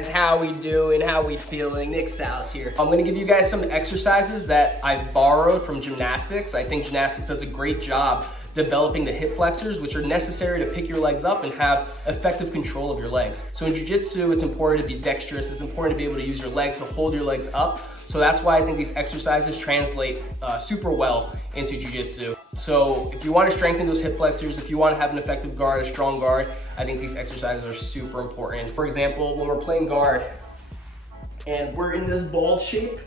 guys, how we doing, how we feeling? Nick Sal's here. I'm gonna give you guys some exercises that I borrowed from gymnastics. I think gymnastics does a great job developing the hip flexors, which are necessary to pick your legs up and have effective control of your legs. So in jiu-jitsu, it's important to be dexterous. It's important to be able to use your legs to hold your legs up. So that's why I think these exercises translate super well into jiu-jitsu. So if you want to strengthen those hip flexors, if you want to have an effective guard, a strong guard, I think these exercises are super important. For example, when we're playing guard and we're in this ball shape,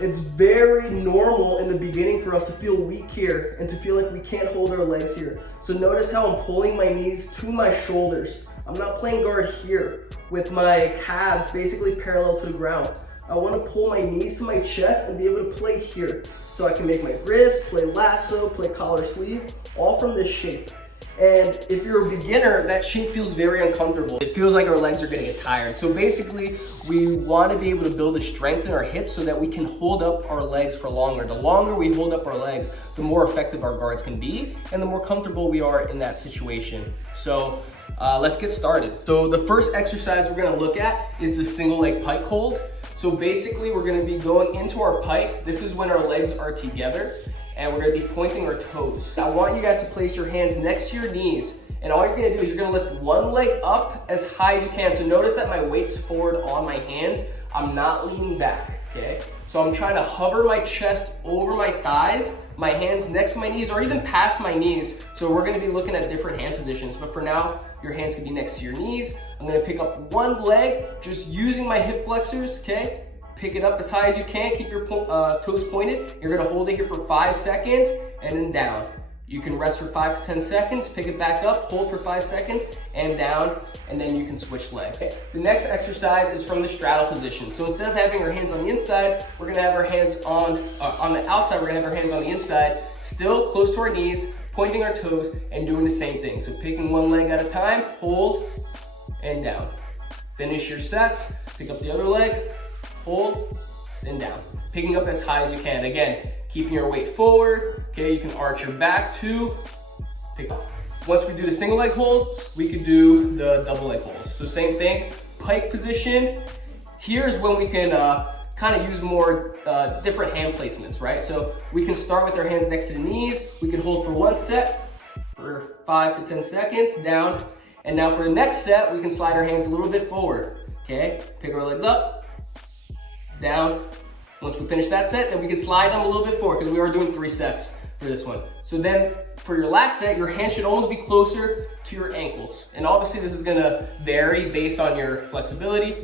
it's very normal in the beginning for us to feel weak here and to feel like we can't hold our legs here. So notice how I'm pulling my knees to my shoulders. I'm not playing guard here with my calves basically parallel to the ground. I want to pull my knees to my chest and be able to play here. So I can make my grips, play lasso, play collar sleeve, all from this shape. And if you're a beginner, that shape feels very uncomfortable. It feels like our legs are gonna get tired. So basically, we wanna be able to build a strength in our hips so that we can hold up our legs for longer. The longer we hold up our legs, the more effective our guards can be and the more comfortable we are in that situation. So let's get started. So the first exercise we're gonna look at is the single leg pike hold. So basically, we're gonna be going into our pike. This is when our legs are together, and we're gonna be pointing our toes. I want you guys to place your hands next to your knees, and all you're gonna do is you're gonna lift one leg up as high as you can. So notice that my weight's forward on my hands. I'm not leaning back, okay? So I'm trying to hover my chest over my thighs, my hands next to my knees, or even past my knees. So we're gonna be looking at different hand positions, but for now, your hands can be next to your knees. I'm gonna pick up one leg, just using my hip flexors, okay? Pick it up as high as you can, keep your toes pointed. You're gonna hold it here for 5 seconds and then down. You can rest for 5 to 10 seconds, pick it back up, hold for 5 seconds and down, and then you can switch legs. Okay. The next exercise is from the straddle position. So instead of having our hands on the inside, we're gonna have our hands on the outside, we're gonna have our hands on the inside, still close to our knees, pointing our toes and doing the same thing. So picking one leg at a time, hold and down. Finish your sets, pick up the other leg, hold, and down. Picking up as high as you can. Again, keeping your weight forward. Okay, you can arch your back too. Pick up. Once we do the single leg holds, we could do the double leg holds. So same thing, pike position. Here's when we can kind of use more different hand placements, right? So we can start with our hands next to the knees. We can hold for one set for 5 to 10 seconds, down. And now for the next set, we can slide our hands a little bit forward. Okay, pick our legs up, down. Once we finish that set, then we can slide them a little bit forward because we are doing 3 sets for this one. So then for your last set, your hands should almost be closer to your ankles. And obviously this is gonna vary based on your flexibility,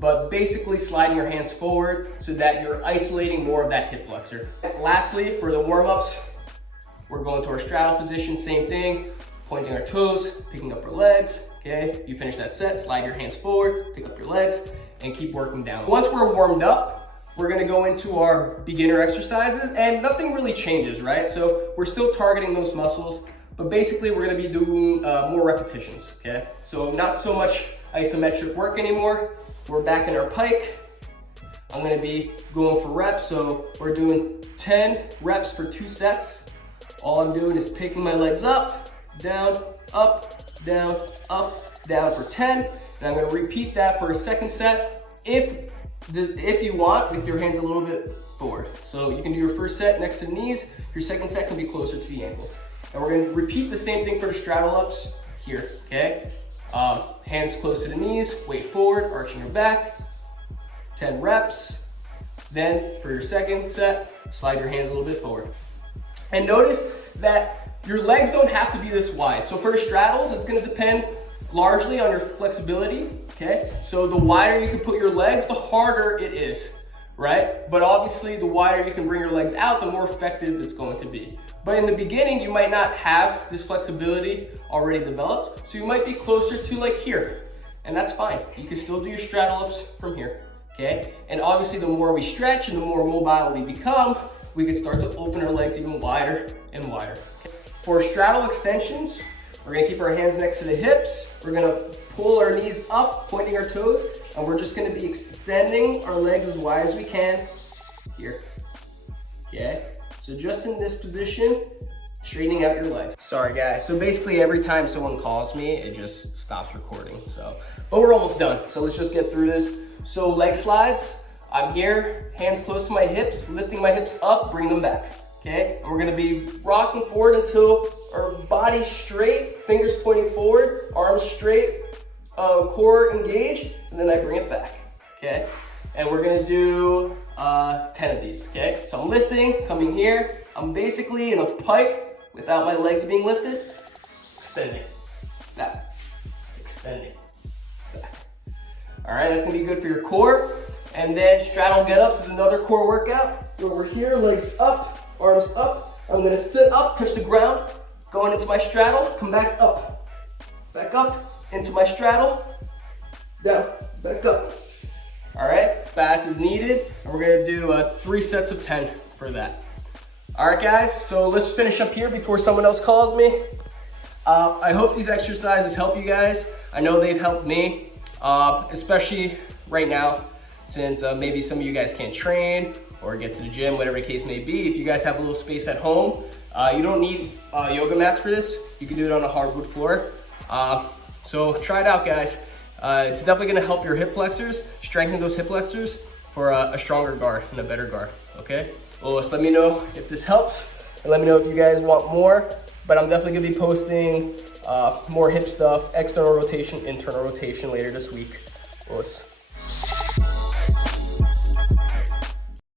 but basically sliding your hands forward so that you're isolating more of that hip flexor. Lastly, for the warm-ups, we're going to our straddle position, same thing, pointing our toes, picking up our legs, okay? You finish that set, slide your hands forward, pick up your legs, and keep working down. Once we're warmed up, we're gonna go into our beginner exercises, and nothing really changes, right? So we're still targeting those muscles, but basically we're gonna be doing more repetitions, okay? So not so much isometric work anymore. We're back in our pike. I'm gonna be going for reps, so we're doing 10 reps for 2 sets. All I'm doing is picking my legs up, down, down for 10. And I'm gonna repeat that for a second set if you want, with your hands a little bit forward. So you can do your first set next to the knees, your second set can be closer to the ankles. And we're gonna repeat the same thing for the straddle ups here, okay? Hands close to the knees, weight forward, arching your back, 10 reps. Then for your second set, slide your hands a little bit forward. And notice that your legs don't have to be this wide. So for the straddles, it's gonna depend largely on your flexibility, okay? So the wider you can put your legs, the harder it is, right? But obviously, the wider you can bring your legs out, the more effective it's going to be. But in the beginning, you might not have this flexibility already developed, so you might be closer to like here, and that's fine. You can still do your straddle ups from here, okay? And obviously, the more we stretch and the more mobile we become, we can start to open our legs even wider and wider. For straddle extensions, we're gonna keep our hands next to the hips. We're gonna pull our knees up, pointing our toes, and we're just gonna be extending our legs as wide as we can here, okay? So just in this position, Straightening out your legs. Sorry guys, so basically every time someone calls me, it just stops recording, so. But we're almost done, so let's just get through this. So leg slides, I'm here, hands close to my hips, lifting my hips up, bring them back, okay? And we're gonna be rocking forward until our body's straight, fingers pointing forward, arms straight, core engaged, and then I bring it back, okay? And we're gonna do 10 of these, okay? So I'm lifting, coming here, I'm basically in a pike without my legs being lifted, extending, back, extending, back. All right, that's gonna be good for your core. And then straddle get-ups is another core workout where we're here, legs up, arms up. I'm gonna sit up, touch the ground, going into my straddle, come back up, into my straddle, down, back up. All right, fast as needed. And we're gonna do 3 sets of 10 for that. All right, guys, so let's finish up here before someone else calls me. I hope these exercises help you guys. I know they've helped me, especially right now, since maybe some of you guys can't train or get to the gym, whatever the case may be. If you guys have a little space at home, you don't need yoga mats for this. You can do it on a hardwood floor. So try it out, guys. It's definitely gonna help your hip flexors, strengthen those hip flexors for a stronger guard and a better guard, okay? Well, just let me know if this helps, and let me know if you guys want more, but I'm definitely gonna be posting more hip stuff, external rotation, internal rotation later this week.